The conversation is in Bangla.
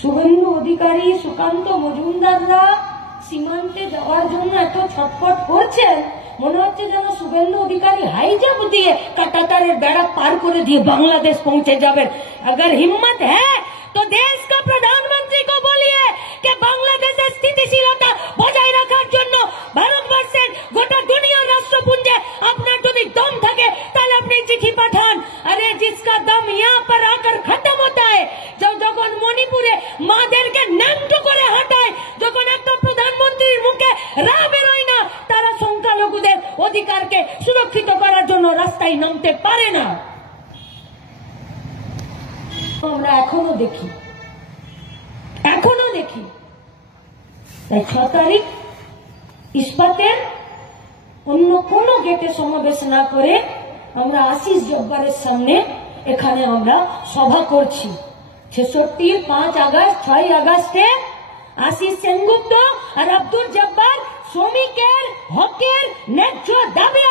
শুভেন্দু অধিকারী, সুকান্ত মজুমদাররা সীমান্তে যাওয়ার জন্য এত ছটফট করছেন, মনে হচ্ছে যেন শুভেন্দু অধিকারী হাইজ্যাক দিয়ে কাটাতারের বেড়া পার করে দিয়ে বাংলাদেশ পৌঁছে যাবেন। अगर हिम्मत है तो देश का प्रधानमंत्री को बोलिए कि बांग्लादेशेर स्थितिशीलता बजाय रखार जन्य भारतवर्षेर गोटा दुनियार राष्ट्रपुंजे आपनार यदि दम थाके ताहले आपनि चिठी पाठान। अरे जिसका दम यहाँ पर आकर खत्म होता है, যখন মণিপুরে মাদেরকে ন্যাংটো করে হাঁটায়, যখন একটা প্রধানমন্ত্রীর মুখে রা বেরোয় না, তারা সংখ্যালঘুদের অধিকারকে সুরক্ষিত করার জন্য রাস্তায় নামতে পারে না। আমরা এখনো দেখি তাই 6 তারিখ ইস্পাতের অন্য কোন গেটে সমাবেশ না করে আমরা আশিস জব্বারের সামনে এখানে আমরা সভা করছি। 66 5 আগস্ট 6 আগস্টে আশিস সেনগুপ্ত আর আব্দুল জব্বার শ্রমিকের হকের ন্যায্য দাবি